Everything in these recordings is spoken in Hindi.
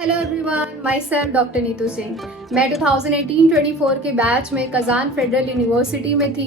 Hello everyone, my self doctor Neetu Singh. मैं 2018-24 के बैच में कजान फेडरल यूनिवर्सिटी में थी।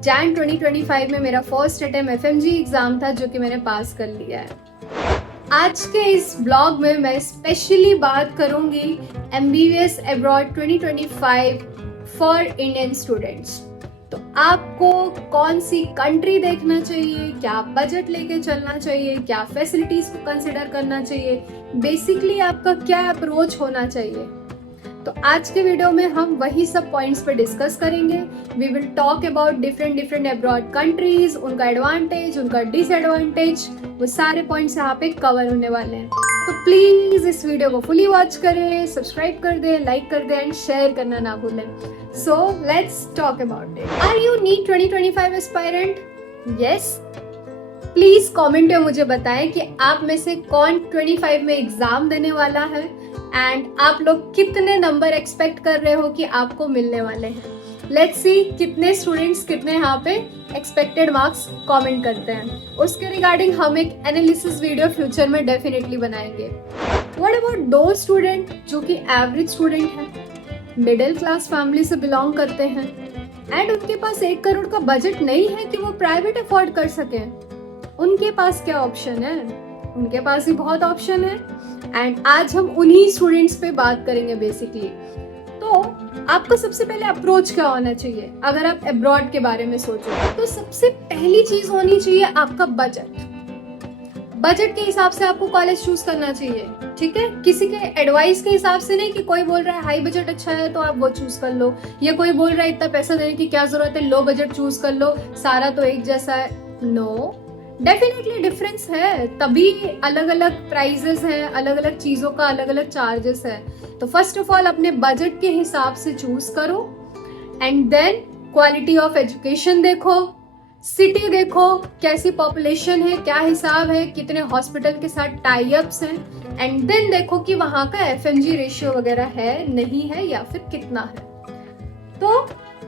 जैन 2025 में मेरा फर्स्ट अटेम्प्ट एफएमजी एग्जाम था जो कि मैंने पास कर लिया है। आज के इस ब्लॉग में मैं स्पेशली बात करूंगी MBBS abroad 2025 for Indian students. तो आपको कौन सी कंट्री देखना चाहिए, क्या बजट लेके चलना चाहिए, क्या फैसिलिटीज को कंसिडर करना चाहिए, बेसिकली आपका क्या अप्रोच होना चाहिए। तो आज के वीडियो में हम वही सब पॉइंट्स पे डिस्कस करेंगे। We will talk about different abroad countries, उनका एडवांटेज, उनका डिसएडवांटेज, वो सारे पॉइंट्स यहाँ पे कवर होने वाले हैं। तो प्लीज इस वीडियो को फुली वॉच करें, सब्सक्राइब कर दें, लाइक कर दें एंड शेयर करना ना भूलें। So let's talk about it. Are you NEET 2025 aspirant? Yes? Please comment में मुझे बताएं कि आप में से कौन 25 में एग्जाम देने वाला है एंड आप लोग कितने नंबर एक्सपेक्ट कर रहे हो कि आपको मिलने वाले हैं। लेट्स सी कितने स्टूडेंट्स कितने यहाँ पे एक्सपेक्टेड मार्क्स कमेंट करते हैं। उसके रिगार्डिंग हम एक एनालिसिस वीडियो फ्यूचर में डेफिनेटली बनाएंगे। व्हाट अबाउट दो स्टूडेंट जो कि एवरेज स्टूडेंट हैं, मिडिल क्लास फैमिली से बिलोंग करते हैं एंड उनके पास 1 करोड़ का बजट नहीं है कि वो प्राइवेट अफोर्ड कर सकें। उनके पास क्या ऑप्शन है? उनके पास भी बहुत ऑप्शन है एंड आज हम उन्हीं स्टूडेंट्स पे बात करेंगे बेसिकली। तो आपका सबसे पहले अप्रोच क्या होना चाहिए अगर आप अब्रॉड के बारे में सोचो? तो सबसे पहली चीज होनी चाहिए आपका बजट। बजट के हिसाब से आपको कॉलेज चूज करना चाहिए, ठीक है? किसी के एडवाइस के हिसाब से नहीं कि कोई बोल रहा है हाई बजट अच्छा है तो आप वो चूज कर लो, या कोई बोल रहा है इतना पैसा देने की क्या जरूरत है, लो बजट चूज कर लो, सारा तो एक जैसा है। नो, डेफिनेटली डिफरेंस है, तभी अलग अलग प्राइजेस हैं, अलग अलग चीजों का अलग अलग चार्जेस है। तो फर्स्ट ऑफ ऑल अपने बजट के हिसाब से चूज करो and then quality of education देखो, सिटी देखो, कैसी पॉपुलेशन है, क्या हिसाब है, कितने हॉस्पिटल के साथ टाई अप्स हैं एंड देन देखो कि वहां का एफएमजी रेशियो वगैरह है, नहीं है या फिर कितना है। तो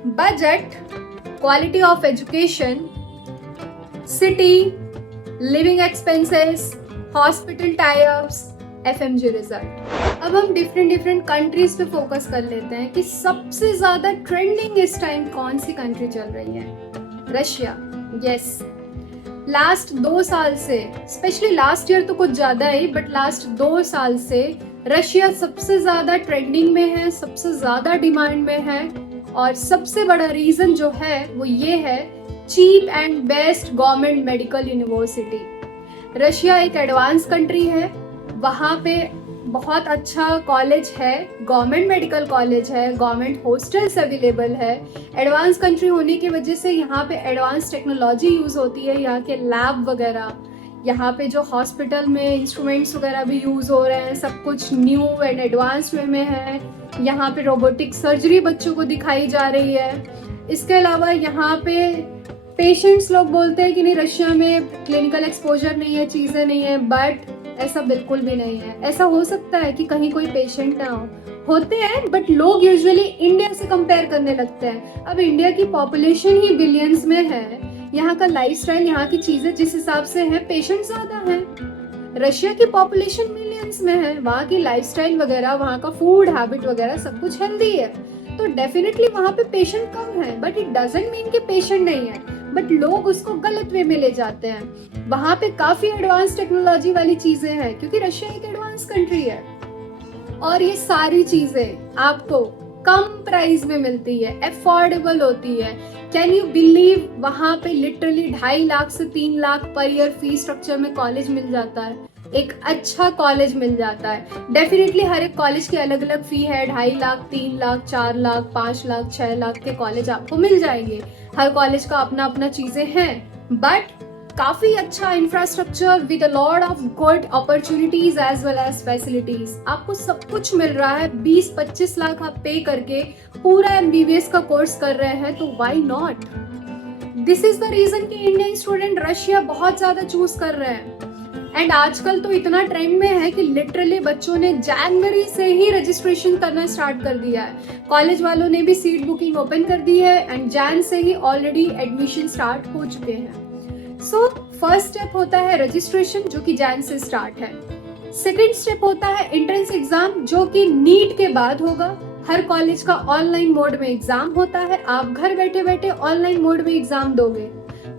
budget, quality of education, city, living expenses, hospital tie ups, FMG result. अब हम डिफरेंट कंट्रीज पे फोकस कर लेते हैं कि सबसे ज्यादा ट्रेंडिंग इस टाइम कौन सी कंट्री चल रही है। रशिया। यस, लास्ट 2 साल से, स्पेशली लास्ट ईयर तो कुछ ज्यादा ही, बट लास्ट 2 साल से रशिया सबसे ज्यादा ट्रेंडिंग में है, सबसे ज्यादा डिमांड में है। और सबसे बड़ा रीजन जो है वो ये है, cheap and best government medical university. Russia एक एडवांस कंट्री है, वहाँ पे बहुत अच्छा कॉलेज है, गवर्नमेंट मेडिकल कॉलेज है, गवर्नमेंट हॉस्टल्स अवेलेबल है। एडवांस कंट्री होने की वजह से यहाँ पे एडवांस टेक्नोलॉजी यूज होती है, यहाँ के लैब वगैरह, यहाँ पे जो हॉस्पिटल में इंस्ट्रूमेंट्स वगैरह भी यूज हो रहे हैं, सब कुछ न्यू एंड एडवांस वे में है। यहाँ पे रोबोटिक सर्जरी बच्चों को दिखाई जा रही है। इसके अलावा यहाँ पे पेशेंट्स लोग बोलते हैं कि नहीं रशिया में क्लिनिकल एक्सपोजर नहीं है, चीजें नहीं है, बट ऐसा बिल्कुल भी नहीं है। ऐसा हो सकता है कि कहीं कोई पेशेंट ना हो, होते हैं, बट लोग यूजुअली इंडिया से कंपेयर करने लगते हैं। अब इंडिया की पॉपुलेशन ही बिलियंस में है, यहाँ का लाइफस्टाइल, यहाँ की चीजें जिस हिसाब से है, पेशेंट ज्यादा हैं। रशिया की पॉपुलेशन मिलियंस में है, वहाँ की लाइफस्टाइल वगैरह, वहाँ का फूड हैबिट वगैरह सब कुछ हेल्दी है, तो डेफिनेटली वहाँ पे पेशेंट कम है। बट इट डजंट मीन कि पेशेंट नहीं है, बट लोग उसको गलत वे में ले जाते हैं। वहाँ पे काफी एडवांस टेक्नोलॉजी वाली चीजें हैं क्योंकि रशिया एक एडवांस कंट्री है और ये सारी चीजें आपको कम प्राइस में मिलती है, अफोर्डेबल होती है। कैन यू बिलीव, वहाँ पे लिटरली 2.5 लाख से 3 lakh per year fee structure में कॉलेज मिल जाता है, एक अच्छा कॉलेज मिल जाता है। डेफिनेटली हर एक कॉलेज की अलग अलग फी है, 2.5 लाख, 3 लाख, 4 लाख, 5 लाख, 6 लाख के कॉलेज आपको मिल जाएंगे। हर कॉलेज का अपना अपना चीजें हैं, बट काफी अच्छा infrastructure with a lot of good opportunities as well as facilities. आपको सब कुछ मिल रहा है। 20-25 लाख आप पे करके पूरा एमबीबीएस का कोर्स कर रहे हैं, तो why not? This is the reason कि इंडियन स्टूडेंट रशिया बहुत ज्यादा चूज कर रहे हैं। एंड आजकल तो इतना ट्रेंड में है कि लिटरली बच्चों ने जनवरी से ही रजिस्ट्रेशन करना स्टार्ट कर दिया है। कॉलेज वालों ने भी सीट बुकिंग ओपन कर दी है एंड जैन से ही ऑलरेडी एडमिशन स्टार्ट हो चुके हैं। सो फर्स्ट स्टेप होता है रजिस्ट्रेशन, जो कि जैन से स्टार्ट है। सेकेंड स्टेप होता है एंट्रेंस एग्जाम, जो कि नीट के बाद होगा। हर कॉलेज का ऑनलाइन मोड में एग्जाम होता है, आप घर बैठे बैठे ऑनलाइन मोड में एग्जाम दोगे।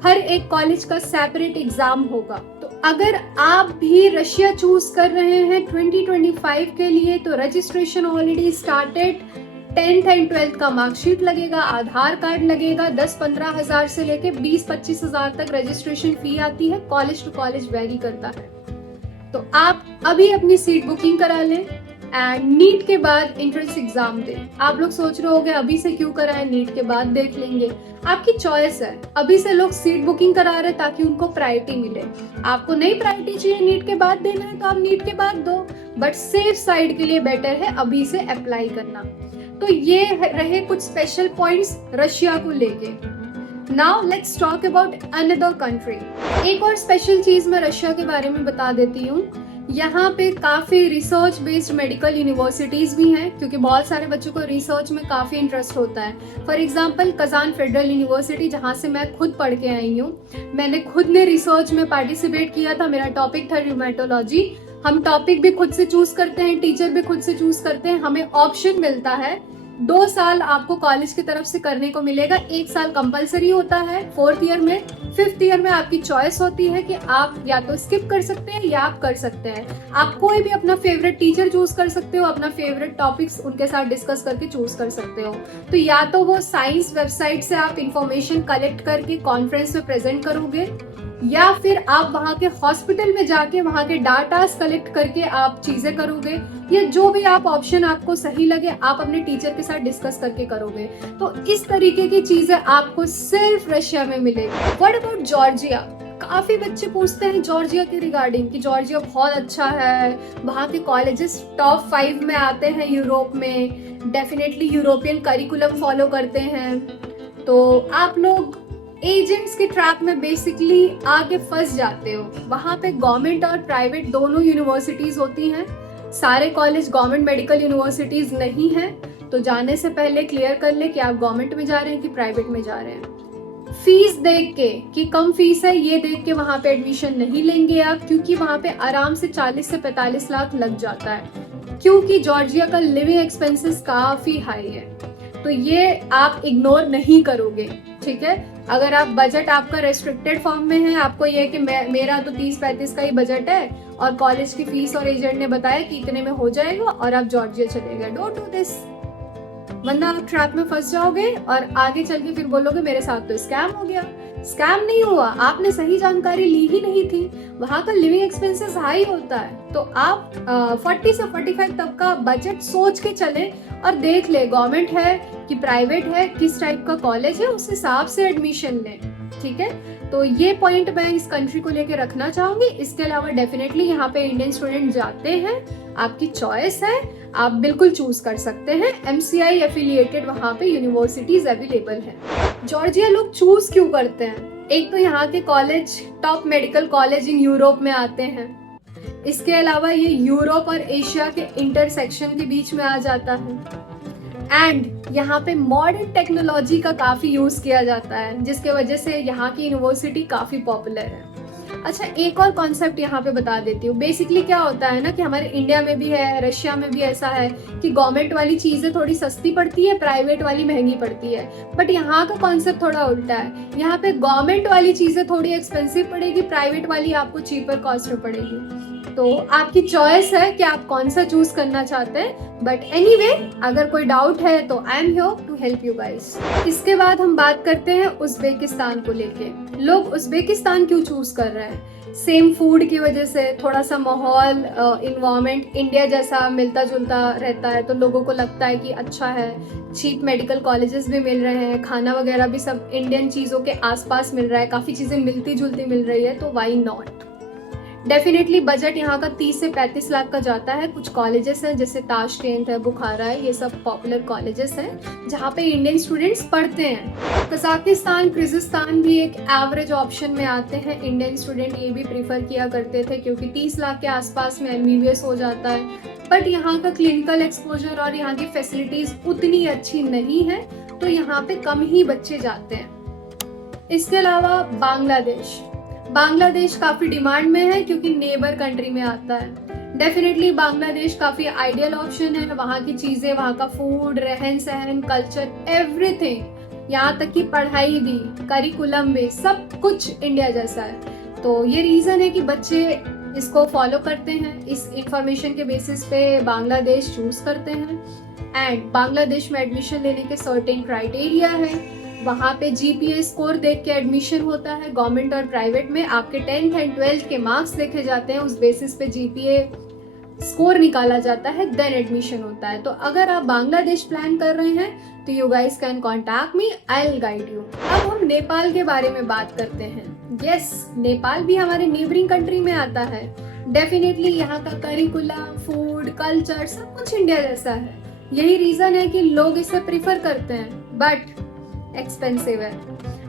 हर एक कॉलेज का सेपरेट एग्जाम होगा। तो अगर आप भी रशिया चूज कर रहे हैं 2025 के लिए, तो registration already started. 10th and 12th का मार्कशीट लगेगा, आधार कार्ड लगेगा। 10-15 हजार से लेके 20-25 हजार तक रजिस्ट्रेशन फी आती है, कॉलेज टू कॉलेज वेरी करता है। तो आप अभी अपनी सीट बुकिंग करा लें एंड नीट के बाद एंट्रेंस एग्जाम दें। आप लोग सोच रहे होंगे अभी से क्यों कराएं, नीट के बाद देख लेंगे। आपकी चॉइस है। अभी से लोग सीट बुकिंग करा रहे ताकि उनको प्रायोरिटी मिले। आपको नहीं प्रायोरिटी चाहिए, नीट के बाद देना है, तो आप नीट के बाद दो, बट सेफ साइड के लिए बेटर है अभी से अप्लाई करना। तो ये रहे कुछ स्पेशल पॉइंट्स रशिया को लेके। Now let's talk about another country. एक और स्पेशल चीज मैं रशिया के बारे में बता देती हूँ। यहाँ पे काफी रिसर्च बेस्ड मेडिकल यूनिवर्सिटीज भी हैं, क्योंकि बहुत सारे बच्चों को रिसर्च में काफी इंटरेस्ट होता है। For example Kazan federal university, जहाँ से मैं खुद पढ़ के आई हूँ, मैंने खुद ने रिसर्च में पार्टिसिपेट किया था। मेरा टॉपिक था रूमेटोलॉजी। हम टॉपिक भी खुद से चूज करते हैं, टीचर भी खुद से चूज करते हैं। हमें ऑप्शन मिलता है, 2 साल आपको कॉलेज की तरफ से करने को मिलेगा। 1 साल कंपलसरी होता है 4th ईयर में। 5th ईयर में आपकी चॉइस होती है कि आप या तो स्किप कर सकते हैं या आप कर सकते हैं। आप कोई भी अपना फेवरेट टीचर चूज कर सकते हो, अपना फेवरेट टॉपिक्स उनके साथ डिस्कस करके चूज कर सकते हो। तो या तो वो साइंस वेबसाइट से आप इंफॉर्मेशन कलेक्ट करके कॉन्फ्रेंस में प्रेजेंट करोगे, या फिर आप वहाँ के हॉस्पिटल में जाके वहाँ के डाटास कलेक्ट करके आप चीजें करोगे, या जो भी आप ऑप्शन आपको सही लगे आप अपने टीचर के साथ डिस्कस करके करोगे। तो इस तरीके की चीजें आपको सिर्फ रशिया में मिलेगी। What about Georgia? काफी बच्चे पूछते हैं जॉर्जिया के रिगार्डिंग कि जॉर्जिया बहुत अच्छा है, वहाँ के कॉलेजेस टॉप 5 में आते हैं यूरोप में, डेफिनेटली यूरोपियन करिकुलम फॉलो करते हैं। तो आप लोग एजेंट्स के ट्रैप में बेसिकली आगे फंस जाते हो। वहाँ पे गवर्नमेंट और प्राइवेट दोनों यूनिवर्सिटीज होती हैं। सारे कॉलेज गवर्नमेंट मेडिकल यूनिवर्सिटीज नहीं है, तो जाने से पहले क्लियर कर ले कि आप गवर्नमेंट में जा रहे हैं कि प्राइवेट में जा रहे हैं। फीस देख के कि कम फीस है ये देख के वहाँ पे एडमिशन नहीं लेंगे आप, क्योंकि वहाँ पे आराम से 40 से 45 लाख लग जाता है, क्योंकि जॉर्जिया का लिविंग एक्सपेंसेस काफी हाई है। तो ये आप इग्नोर नहीं करोगे, ठीक है। अगर आप बजट आपका रेस्ट्रिक्टेड फॉर्म में है, आपको ये है कि मेरा तो 30-35 का ही बजट है और कॉलेज की फीस और एजेंट ने बताया कि इतने में हो जाएगा और आप जॉर्जिया चले गए, डोंट डू दिस, वरना आप ट्रैप में फंस जाओगे और आगे चल के फिर बोलोगे मेरे साथ तो स्कैम हो गया। स्कैम नहीं हुआ, आपने सही जानकारी ली ही नहीं थी। वहाँ का लिविंग एक्सपेंसेस हाई होता है, तो आप 40 से 45 तक का बजट सोच के चले और देख ले गवर्नमेंट है कि प्राइवेट है, किस टाइप का कॉलेज है, उस हिसाब से एडमिशन ले, ठीक है। तो ये पॉइंट मैं इस कंट्री को लेके रखना चाहूंगी। इसके अलावा डेफिनेटली यहाँ पे इंडियन स्टूडेंट जाते हैं, आपकी चॉइस है, आप बिल्कुल चूज कर सकते हैं। MCI एफिलिएटेड वहाँ पे यूनिवर्सिटीज अवेलेबल है। जॉर्जिया लोग चूज क्यों करते हैं? एक तो यहाँ के college top medical college in Europe में आते हैं। इसके अलावा ये यूरोप और एशिया के इंटरसेक्शन के बीच में आ जाता है। एंड यहाँ पे मॉडर्न टेक्नोलॉजी का काफी यूज किया जाता है, जिसके वजह से यहाँ की यूनिवर्सिटी काफी पॉपुलर है। अच्छा, एक और कॉन्सेप्ट यहाँ पे बता देती हूँ। बेसिकली क्या होता है ना कि हमारे इंडिया में भी है, रशिया में भी ऐसा है कि गवर्नमेंट वाली चीजें थोड़ी सस्ती पड़ती है, प्राइवेट वाली महंगी पड़ती है। बट यहाँ का कॉन्सेप्ट थोड़ा उल्टा है। यहाँ पे गवर्नमेंट वाली चीजें थोड़ी एक्सपेंसिव पड़ेगी, प्राइवेट वाली आपको चीपर कॉस्ट में पड़ेगी। तो आपकी चॉइस है कि आप कौन सा चूज करना चाहते हैं। बट एनीवे, अगर कोई डाउट है तो I am here to help you guys. इसके बाद हम बात करते हैं उज्बेकिस्तान को लेके। लोग उज्बेकिस्तान क्यों चूज कर रहे हैं? सेम फूड की वजह से, थोड़ा सा माहौल, इन्वायरमेंट इंडिया जैसा मिलता जुलता रहता है, तो लोगों को लगता है कि अच्छा है। चीप मेडिकल कॉलेजेस भी मिल रहे हैं, खाना वगैरह भी सब इंडियन चीज़ों के आसपास मिल रहा है, काफ़ी चीज़ें मिलती जुलती मिल रही है, तो वाई नॉट। डेफिनेटली बजट यहाँ का 30 से 35 लाख का जाता है। कुछ कॉलेजेस हैं जैसे ताशकेंत है, बुखारा है, ये सब पॉपुलर कॉलेजेस हैं जहाँ पे इंडियन स्टूडेंट्स पढ़ते हैं। कजाकिस्तान, किर्गिस्तान भी एक एवरेज ऑप्शन में आते हैं। इंडियन स्टूडेंट ये भी प्रीफर किया करते थे क्योंकि 30 लाख के आसपास में MBBS हो जाता है। बट यहाँ का क्लिनिकल एक्सपोजर और यहाँ की फैसिलिटीज उतनी अच्छी नहीं है, तो यहाँ पे कम ही बच्चे जाते हैं। इसके अलावा बांग्लादेश काफी डिमांड में है क्योंकि नेबर कंट्री में आता है। डेफिनेटली बांग्लादेश काफी आइडियल ऑप्शन है। वहाँ की चीजें, वहाँ का फूड, रहन सहन, कल्चर, एवरीथिंग, यहाँ तक कि पढ़ाई भी, करिकुलम भी, सब कुछ इंडिया जैसा है। तो ये रीजन है कि बच्चे इसको फॉलो करते हैं, इस इंफॉर्मेशन के बेसिस पे बांग्लादेश चूज करते हैं। एंड बांग्लादेश में एडमिशन लेने के सर्टेन क्राइटेरिया है। वहाँ पे जीपीए स्कोर देख के एडमिशन होता है। गवर्नमेंट और प्राइवेट में आपके 10th एंड 12th के मार्क्स देखे जाते हैं, उस बेसिस पे जीपीए स्कोर निकाला जाता है, देन एडमिशन होता है। तो अगर आप बांग्लादेश प्लान कर रहे हैं तो you guys can contact me, I will guide you. अब हम नेपाल के बारे में बात करते हैं। यस, नेपाल भी हमारे नेबरिंग कंट्री में आता है। डेफिनेटली यहाँ का करिकुलम, फूड, कल्चर सब कुछ इंडिया जैसा है। यही रीजन है कि लोग इसे प्रिफर करते हैं, बट एक्सपेंसिव है।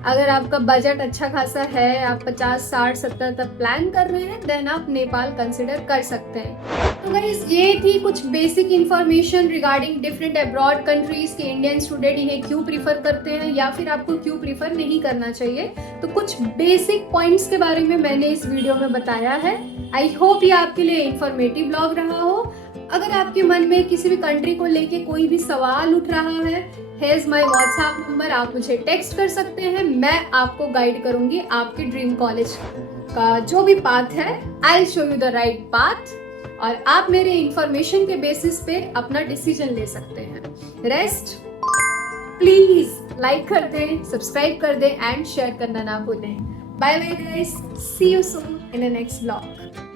अगर आपका बजट अच्छा खासा है, आप 50, 60, 70 तक प्लान कर रहे हैं, देन आप नेपाल कंसिडर कर सकते हैं। तो गाइस, ये थी कुछ basic information regarding different abroad countries के इंडियन स्टूडेंट इन्हें क्यों प्रीफर करते हैं या फिर आपको क्यों प्रीफर नहीं करना चाहिए। तो कुछ बेसिक पॉइंट्स के बारे में मैंने इस वीडियो में बताया है। आई होप ये आपके लिए इंफॉर्मेटिव ब्लॉग रहा हो। अगर आपके मन में किसी भी कंट्री को लेके कोई भी सवाल उठ रहा है, हेयर माई व्हाट्सएप नंबर, आप मुझे टेक्स्ट कर सकते हैं। मैं आपको गाइड करूंगी आपके ड्रीम कॉलेज का जो भी पाथ है। I will show you the right path और आप मेरे इंफॉर्मेशन के बेसिस पे अपना डिसीजन ले सकते हैं। रेस्ट प्लीज लाइक कर दें, सब्सक्राइब कर दें एंड शेयर करना ना भूलें। Bye bye guys, see you soon in the next blog.